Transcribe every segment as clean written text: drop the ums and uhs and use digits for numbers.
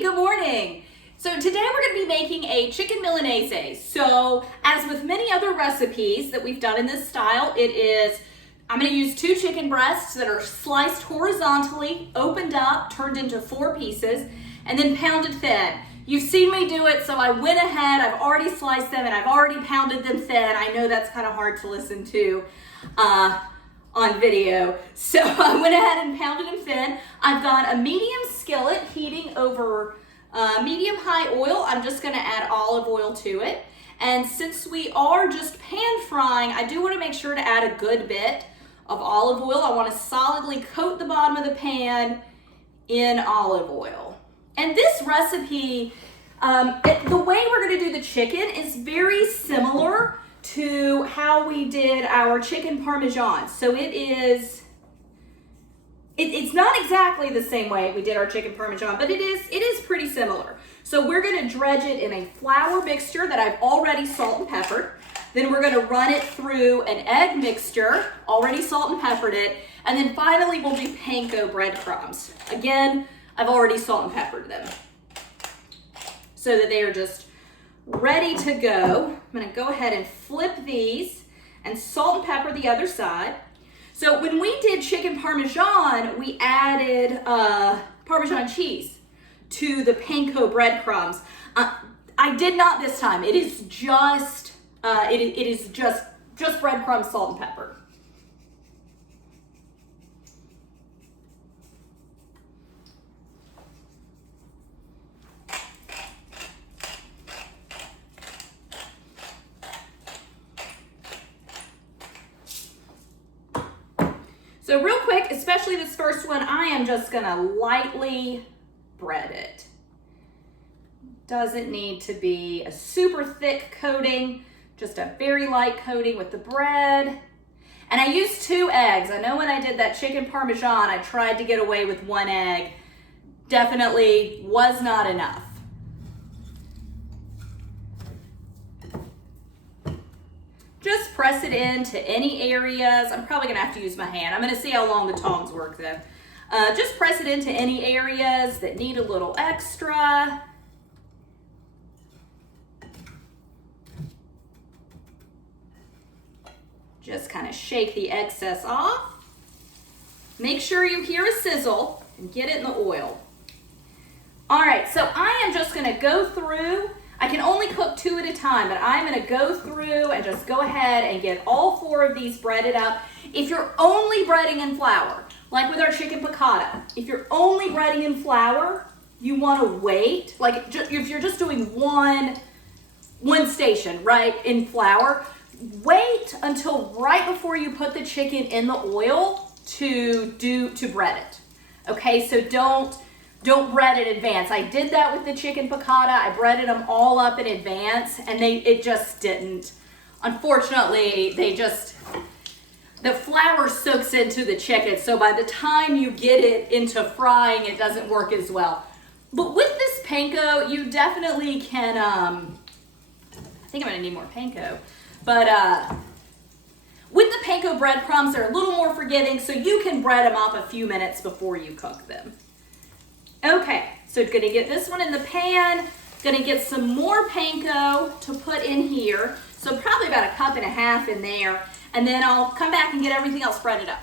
Good morning. So today we're going to be making a chicken Milanese. So as with many other recipes that we've done in this style, I'm going to use 2 chicken breasts that are sliced horizontally, opened up, turned into 4 pieces, and then pounded thin. You've seen me do it, so I went ahead, I've already sliced them and I've already pounded them thin. I know that's kind of hard to listen to on video. So I went ahead and pounded them thin. I've got a medium skillet heating over medium-high oil. I'm just gonna add olive oil to it. And since we are just pan frying, I do wanna make sure to add a good bit of olive oil. I wanna solidly coat the bottom of the pan in olive oil. And this recipe, the way we're gonna do the chicken is very similar to how we did our chicken parmesan. So it's not exactly the same way we did our chicken parmesan, but it is pretty similar. So we're gonna dredge it in a flour mixture that I've already salt and peppered. Then we're gonna run it through an egg mixture, already salt and peppered it. And then finally we'll do panko breadcrumbs. Again, I've already salt and peppered them so that they are just ready to go. I'm gonna go ahead and flip these and salt and pepper the other side. So when we did chicken parmesan, we added Parmesan cheese to the panko breadcrumbs. I did not this time. It is just just breadcrumbs, salt and pepper. So real quick, especially this first one, I am just gonna lightly bread it. Doesn't need to be a super thick coating, just a very light coating with the bread. And I used 2 eggs. I know when I did that chicken parmesan, I tried to get away with 1 egg. Definitely was not enough. Just press it into any areas. I'm probably gonna have to use my hand. I'm gonna see how long the tongs work though. Just press it into any areas that need a little extra. Just kind of shake the excess off. Make sure you hear a sizzle and get it in the oil. All right, so I am just gonna go through. I can only cook 2 at a time, but I'm gonna go through and just go ahead and get all 4 of these breaded up. If you're only breading in flour, like with our chicken piccata, if you're only breading in flour, you wanna wait. Like if you're just doing one station, right, in flour, wait until right before you put the chicken in the oil to bread it. Okay, so don't bread in advance. I did that with the chicken piccata. I breaded them all up in advance and it just didn't. Unfortunately, the flour soaks into the chicken, so by the time you get it into frying, it doesn't work as well. But with this panko, you definitely can, I think I'm gonna need more panko, but with the panko breadcrumbs, they're a little more forgiving, so you can bread them up a few minutes before you cook them. Okay, so gonna get this one in the pan, gonna get some more panko to put in here, so probably about 1.5 cups in there, and then I'll come back and get everything else breaded up.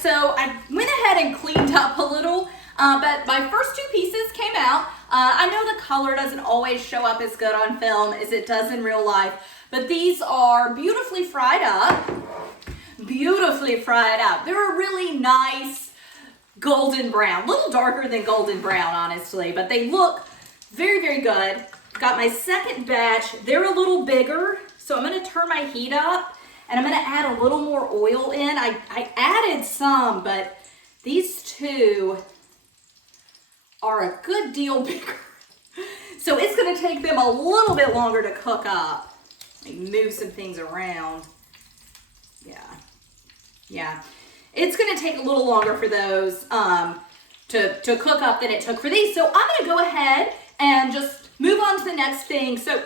so I went ahead and cleaned up a little, but my first two pieces came out. I know the color doesn't always show up as good on film as it does in real life, but these are beautifully fried up. Beautifully fried up. They're a really nice golden brown, a little darker than golden brown, honestly, but they look very, very good. Got my second batch. They're a little bigger, so I'm going to turn my heat up and I'm going to add a little more oil in. I added some, but these two are a good deal bigger. So it's going to take them a little bit longer to cook up. Let me move some things around. Yeah. It's going to take a little longer for those to cook up than it took for these. So I'm going to go ahead and just move on to the next thing. So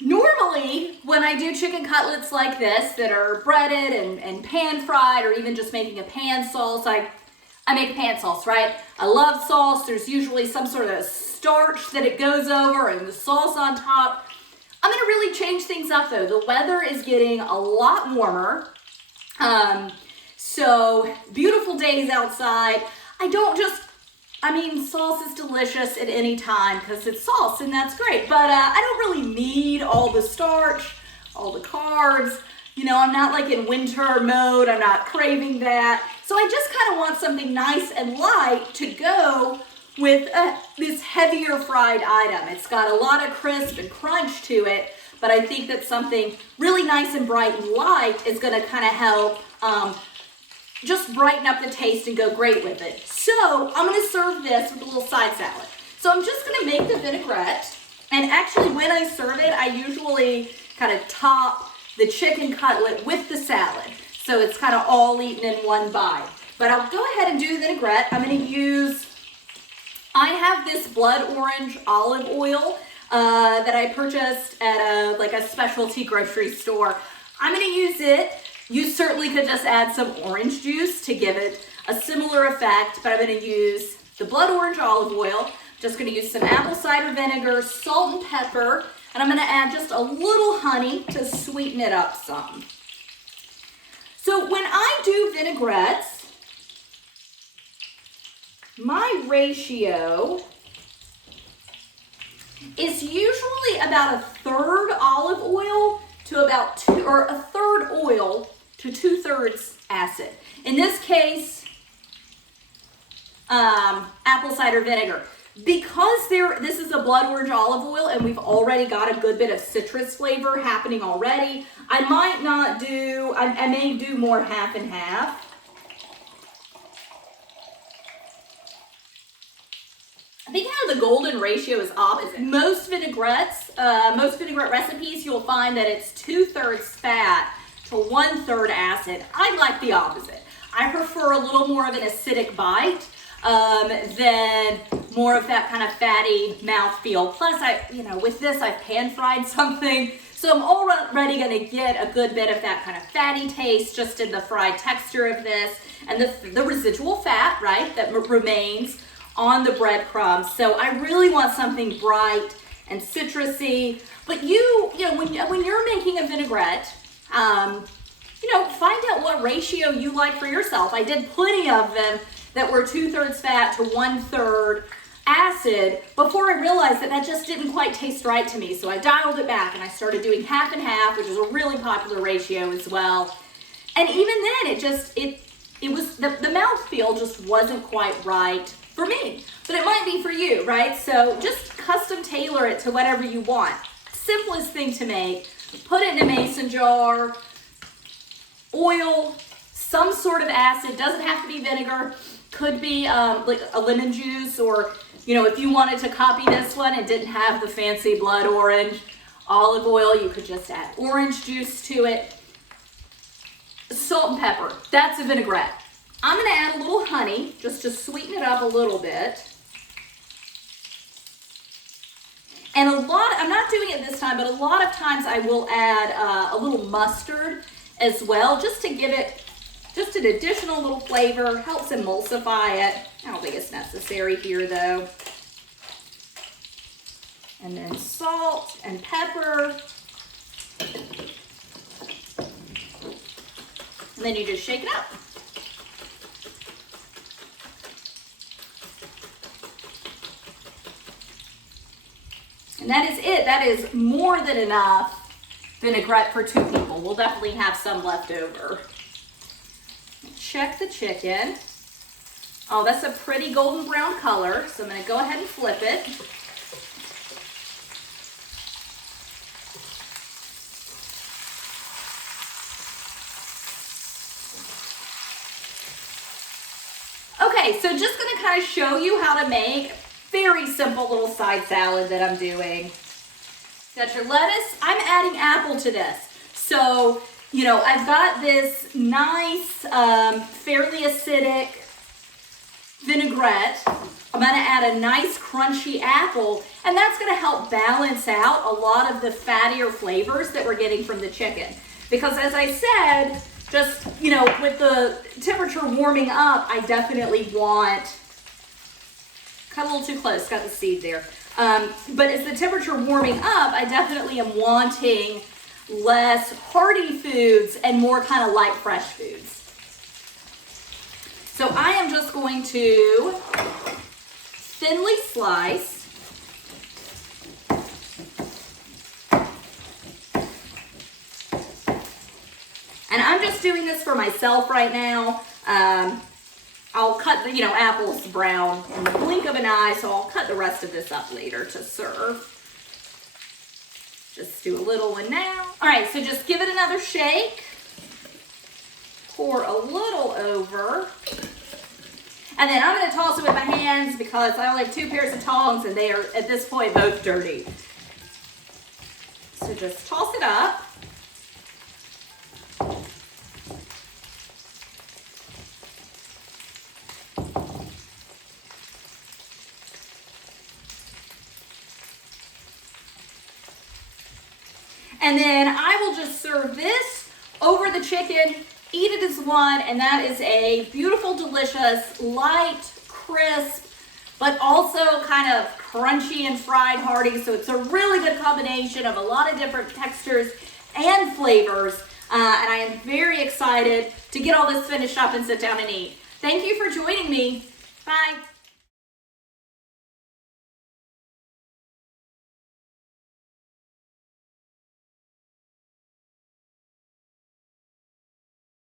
normally when I do chicken cutlets like this that are breaded and pan fried, or even just making a pan sauce, I make pan sauce, right? I love sauce. There's usually some sort of starch that it goes over and the sauce on top. I'm going to really change things up though. The weather is getting a lot warmer. So beautiful days outside. Sauce is delicious at any time because it's sauce and that's great, but I don't really need all the starch, all the carbs. You know, I'm not like in winter mode. I'm not craving that. So I just kind of want something nice and light to go with this heavier fried item. It's got a lot of crisp and crunch to it, but I think that something really nice and bright and light is going to kind of help just brighten up the taste and go great with it. So I'm going to serve this with a little side salad. So I'm just going to make the vinaigrette, and actually when I serve it, I usually kind of top the chicken cutlet with the salad. So it's kind of all eaten in one bite. But I'll go ahead and do the vinaigrette. I have this blood orange olive oil that I purchased at a specialty grocery store. I'm going to use it. You certainly could just add some orange juice to give it a similar effect, but I'm going to use the blood orange olive oil. I'm just going to use some apple cider vinegar, salt and pepper, and I'm going to add just a little honey to sweeten it up some. So when I do vinaigrettes, my ratio is usually about a third olive oil to about a third oil to 2/3 acid. In this case, apple cider vinegar. Because this is a blood orange olive oil and we've already got a good bit of citrus flavor happening already, I may do more half and half. I think kind of the golden ratio is opposite. Most vinaigrette recipes, you'll find that it's 2/3 fat to 1/3 acid. I like the opposite. I prefer a little more of an acidic bite than more of that kind of fatty mouthfeel. Plus, with this, I've pan fried something, so I'm already going to get a good bit of that kind of fatty taste just in the fried texture of this, and the residual fat, right, that remains on the breadcrumbs. So I really want something bright and citrusy. But when you're making a vinaigrette, find out what ratio you like for yourself. I did plenty of them that were 2/3 fat to 1/3 acid before I realized that just didn't quite taste right to me. So I dialed it back and I started doing half and half, which is a really popular ratio as well. And even then, it was the mouthfeel just wasn't quite right for me, but it might be for you, right? So just custom tailor it to whatever you want. Simplest thing to make, put it in a mason jar, oil, some sort of acid, doesn't have to be vinegar, could be like a lemon juice, or if you wanted to copy this one and didn't have the fancy blood orange olive oil, you could just add orange juice to it. Salt and pepper, that's a vinaigrette. I'm going to add a little honey just to sweeten it up a little bit. And I'm not doing it this time, but a lot of times I will add a little mustard as well, just to give it just an additional little flavor, helps emulsify it. I don't think it's necessary here though. And then salt and pepper. And then you just shake it up. And that is it. That is more than enough vinaigrette for 2 people. We'll definitely have some left over. Check the chicken. Oh, that's a pretty golden brown color, so I'm going to go ahead and flip it. Okay, so just going to kind of show you how to make very simple little side salad that I'm doing. Got your lettuce. I'm adding apple to this. So, you know, I've got this nice, fairly acidic vinaigrette. I'm going to add a nice crunchy apple, and that's going to help balance out a lot of the fattier flavors that we're getting from the chicken. Because as I said, just, you know, with the temperature warming up, I definitely want, cut a little too close, got the seed there. But as the temperature warming up, I definitely am wanting less hearty foods and more kind of light fresh foods. So I am just going to thinly slice. And I'm just doing this for myself right now. I'll cut the, apples brown in the blink of an eye, so I'll cut the rest of this up later to serve. Just do a little one now. All right, so just give it another shake. Pour a little over. And then I'm gonna toss it with my hands because I only have 2 pairs of tongs and they are, at this point, both dirty. So just toss it up. And then I will just serve this over the chicken, eat it as one, and that is a beautiful, delicious, light, crisp, but also kind of crunchy and fried hearty. So it's a really good combination of a lot of different textures and flavors. And I am very excited to get all this finished up and sit down and eat. Thank you for joining me. Bye.